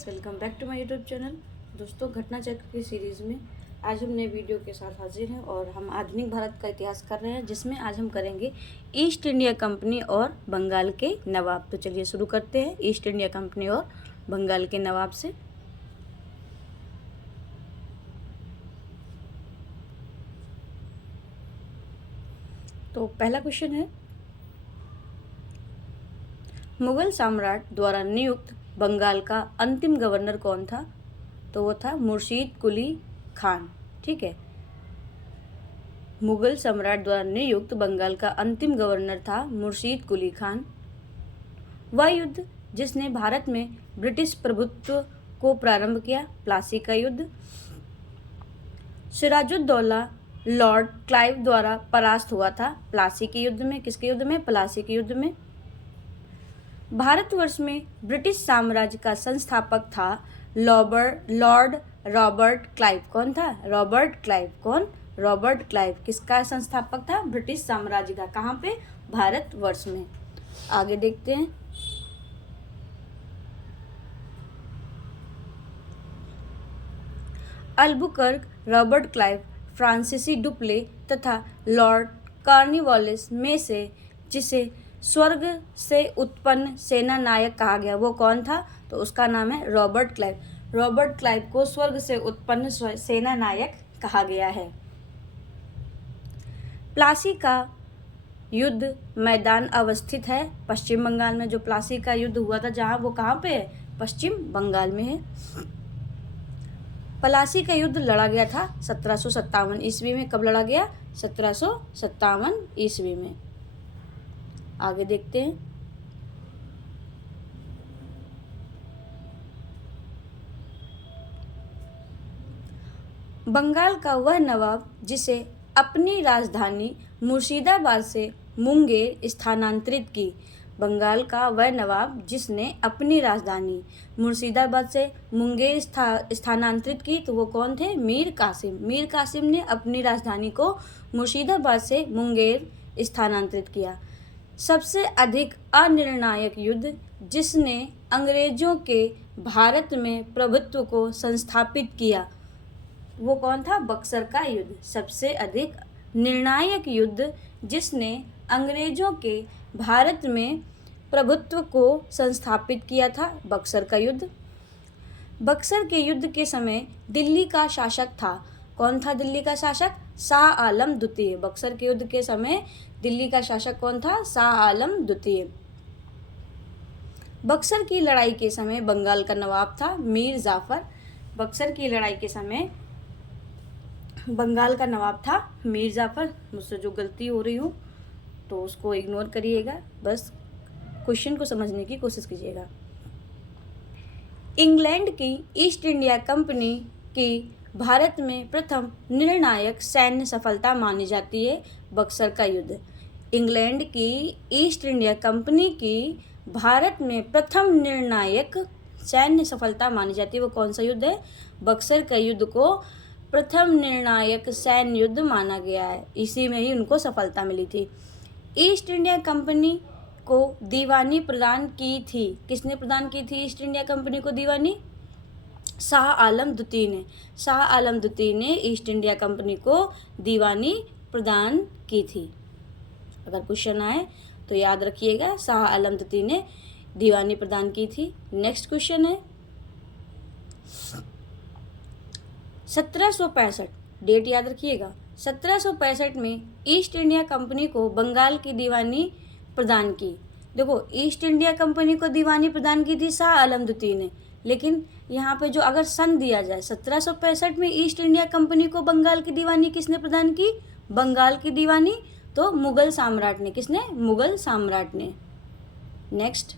Guys, welcome back to my YouTube channel. दोस्तों, घटना चक्र की सीरीज़ में आज हम नए वीडियो के साथ हाजिर हैं और हम आधुनिक भारत का इतिहास कर रहे हैं, जिसमें आज हम करेंगे ईस्ट इंडिया कंपनी और बंगाल के नवाब। तो चलिए शुरू करते हैं ईस्ट इंडिया कंपनी और बंगाल के नवाब से। तो पहला क्वेश्चन है, मुगल सम्राट द्वारा नियुक्त बंगाल का अंतिम गवर्नर कौन था? तो वो था मुर्शीद कुली खान। ठीक है, मुगल सम्राट द्वारा नियुक्त बंगाल का अंतिम गवर्नर था मुर्शीद कुली खान। वह युद्ध जिसने भारत में ब्रिटिश प्रभुत्व को प्रारंभ किया, प्लासी का युद्ध। सिराजुद्दौला लॉर्ड क्लाइव द्वारा परास्त हुआ था, प्लासी के युद्ध में। किसके युद्ध में? प्लासी के युद्ध में। भारतवर्ष में ब्रिटिश साम्राज्य का संस्थापक था लॉर्ड रॉबर्ट क्लाइव। कौन था? Robert Clive. कौन? Robert Clive. किसका संस्थापक था? ब्रिटिश साम्राज्य का। कहाँ पे? भारतवर्ष में। आगे देखते हैं। अल्बुकर्क, रॉबर्ट क्लाइव, फ्रांसीसी डुप्ले तथा लॉर्ड कॉर्नवालिस में से जिसे स्वर्ग से उत्पन्न सेना नायक कहा गया, वो कौन था? तो उसका नाम है रॉबर्ट क्लाइव। रॉबर्ट क्लाइव को स्वर्ग से उत्पन्न सेना नायक कहा गया है। प्लासी का युद्ध मैदान अवस्थित है पश्चिम बंगाल में। जो प्लासी का युद्ध हुआ था जहाँ, वो कहाँ पे है? पश्चिम बंगाल में है। प्लासी का युद्ध लड़ा गया था 1757 ईस्वी में। कब लड़ा गया? 1757 ईस्वी में। आगे देखते हैं। बंगाल का वह नवाब जिसे अपनी राजधानी मुर्शिदाबाद से मुंगेर स्थानांतरित की। बंगाल का वह नवाब जिसने अपनी राजधानी मुर्शिदाबाद से मुंगेर स्थानांतरित की, तो वो कौन थे? मीर कासिम। मीर कासिम ने अपनी राजधानी को मुर्शिदाबाद से मुंगेर स्थानांतरित किया। सबसे अधिक अनिर्णायक युद्ध जिसने अंग्रेजों के भारत में प्रभुत्व को संस्थापित किया, वो कौन था? बक्सर का युद्ध। सबसे अधिक निर्णायक युद्ध जिसने अंग्रेजों के भारत में प्रभुत्व को संस्थापित किया था, बक्सर का युद्ध। बक्सर के युद्ध के समय दिल्ली का शासक था। कौन था दिल्ली का शासक? शाह आलम द्वितीय। बक्सर के युद्ध के समय दिल्ली का शासक कौन था? शाह आलम द्वितीय। बक्सर की लड़ाई के समय बंगाल का नवाब था मीर जाफर। बक्सर की लड़ाई के समय बंगाल का नवाब था मीर जाफर। मुझसे जो गलती हो रही हो तो उसको इग्नोर करिएगा, बस क्वेश्चन को समझने की कोशिश कीजिएगा। इंग्लैंड की ईस्ट इंडिया कंपनी की भारत में प्रथम निर्णायक सैन्य सफलता मानी जाती है बक्सर का युद्ध। इंग्लैंड की ईस्ट इंडिया कंपनी की भारत में प्रथम निर्णायक सैन्य सफलता मानी जाती है, वो कौन सा युद्ध है? बक्सर का युद्ध को प्रथम निर्णायक सैन्य युद्ध माना गया है। इसी में ही उनको सफलता मिली थी। ईस्ट इंडिया कंपनी को दीवानी प्रदान की थी। किसने प्रदान की थी ईस्ट इंडिया कंपनी को दीवानी? शाह आलम द्वितीय ने। शाह आलम द्वितीय ने ईस्ट इंडिया कंपनी को दीवानी प्रदान की थी। अगर क्वेश्चन आए तो याद रखिएगा, शाह आलम द्वितीय ने दीवानी प्रदान की थी। नेक्स्ट क्वेश्चन है 1765। डेट याद रखिएगा। 1765 में ईस्ट इंडिया कंपनी को बंगाल की दीवानी प्रदान की। देखो, ईस्ट इंडिया कंपनी को दीवानी प्रदान की थी शाह आलम द्वितीय ने, लेकिन यहाँ पे जो अगर सन दिया जाए 1765 में ईस्ट इंडिया कंपनी को बंगाल की दीवानी किसने प्रदान की? बंगाल की दीवानी तो मुगल सम्राट ने। किसने? मुगल सम्राट ने। नेक्स्ट,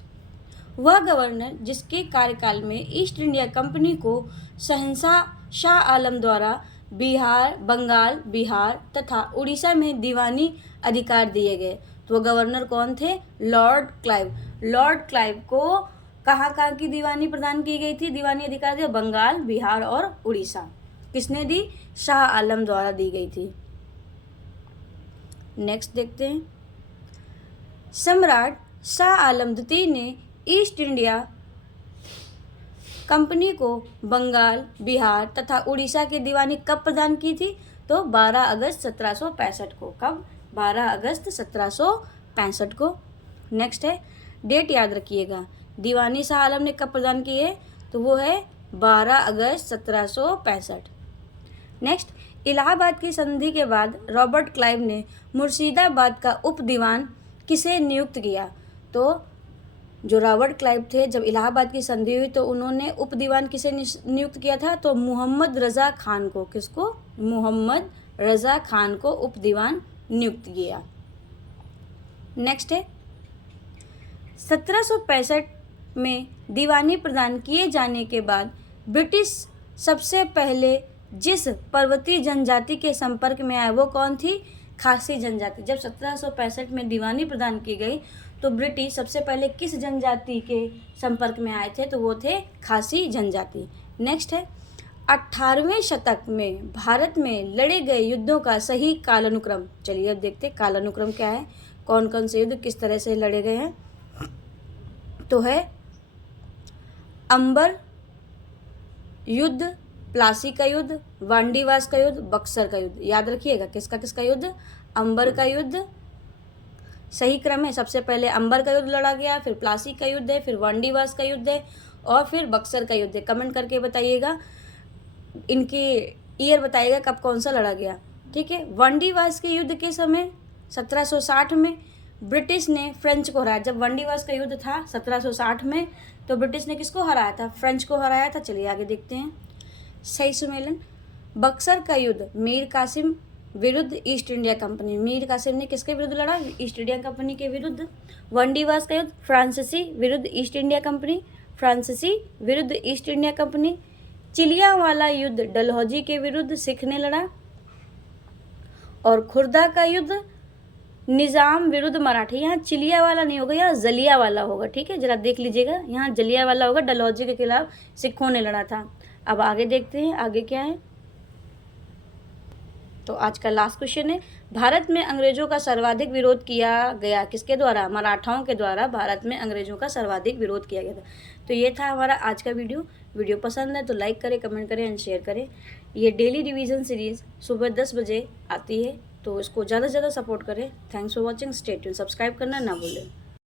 वह गवर्नर जिसके कार्यकाल में ईस्ट इंडिया कंपनी को शहंशाह शाह आलम द्वारा बंगाल, बिहार तथा उड़ीसा में दीवानी अधिकार दिए गए, तो वह गवर्नर कौन थे? Lord Clive. लॉर्ड क्लाइव को कहाँ कहाँ की दीवानी प्रदान की गई थी? दीवानी अधिकार दिया बंगाल, बिहार और उड़ीसा। किसने दी? शाह आलम द्वारा दी गई थी। नेक्स्ट देखते हैं। सम्राट शाह आलम द्वितीय ने ईस्ट इंडिया कंपनी को बंगाल, बिहार तथा उड़ीसा की दीवानी कब प्रदान की थी? तो 12 अगस्त 1765 को। कब? 12 अगस्त 1765 को। नेक्स्ट है, डेट याद रखिएगा, दीवानी शाह आलम ने कब प्रदान की है? तो वो है 12 अगस्त 1765। नेक्स्ट, इलाहाबाद की संधि के बाद रॉबर्ट क्लाइव ने मुर्शिदाबाद का उप दीवान किसे नियुक्त किया? तो जो रॉबर्ट क्लाइव थे, जब इलाहाबाद की संधि हुई तो उन्होंने उप दीवान किसे नियुक्त किया था? तो मोहम्मद रज़ा खान को। किसको? मोहम्मद रज़ा खान को उप दीवान नियुक्त किया। नेक्स्ट है, 1765 में दीवानी प्रदान किए जाने के बाद ब्रिटिश सबसे पहले जिस पर्वतीय जनजाति के संपर्क में आए वो कौन थी? खासी जनजाति। जब 1765 में दीवानी प्रदान की गई तो ब्रिटिश सबसे पहले किस जनजाति के संपर्क में आए थे? तो वो थे खासी जनजाति। नेक्स्ट है, 18वें शतक में भारत में लड़े गए युद्धों का सही कालानुक्रम। चलिए अब देखते हैं कालानुक्रम क्या है, कौन कौन से युद्ध किस तरह से लड़े गए हैं। तो है अंबर युद्ध, प्लासी का युद्ध, वांडीवास का युद्ध, बक्सर का युद्ध। याद रखिएगा किसका किसका युद्ध? अंबर का युद्ध। सही क्रम है, सबसे पहले अंबर का युद्ध लड़ा गया, फिर प्लासी का युद्ध है, फिर वांडीवास का युद्ध है और फिर बक्सर का युद्ध है। कमेंट करके बताइएगा, इनकी ईयर बताइएगा कब कौन सा लड़ा गया। ठीक है, वांडीवास के युद्ध के समय 1760 में ब्रिटिश ने फ्रेंच को हराया। जब वांडीवास का युद्ध था 1760 में तो ब्रिटिश ने किसको हराया था? फ्रेंच को हराया था। चलिए आगे देखते हैं। सही सुमेलन। बक्सर का युद्ध मीर कासिम विरुद्ध East India Company. Mir Qasim ने किसके विरुद्ध लड़ा? ईस्ट इंडिया कंपनी के विरुद्ध। वांडीवास का युद्ध फ्रांसीसी विरुद्ध ईस्ट इंडिया कंपनी। फ्रांसीसी विरुद्ध ईस्ट इंडिया कंपनी। चिलियावाला युद्ध डलहौजी के विरुद्ध सिख ने लड़ा। और खुर्दा का युद्ध निज़ाम विरुद्ध मराठी। यहाँ चिलियावाला नहीं होगा, यहाँ जलियावाला होगा। ठीक है, जरा देख लीजिएगा, यहाँ जलियावाला होगा, डलहौजी के खिलाफ सिखों ने लड़ा था। अब आगे देखते हैं आगे क्या है। तो आज का लास्ट क्वेश्चन है, भारत में अंग्रेजों का सर्वाधिक विरोध किया गया किसके द्वारा? मराठाओं के द्वारा भारत में अंग्रेजों का सर्वाधिक विरोध किया गया था। तो ये था हमारा आज का वीडियो पसंद है तो लाइक करें, कमेंट करें एंड शेयर करें। ये डेली रिवीजन सीरीज़ सुबह 10 बजे आती है तो इसको ज़्यादा से ज़्यादा सपोर्ट करें। Thanks for watching, stay tuned, subscribe करना ना भूलें।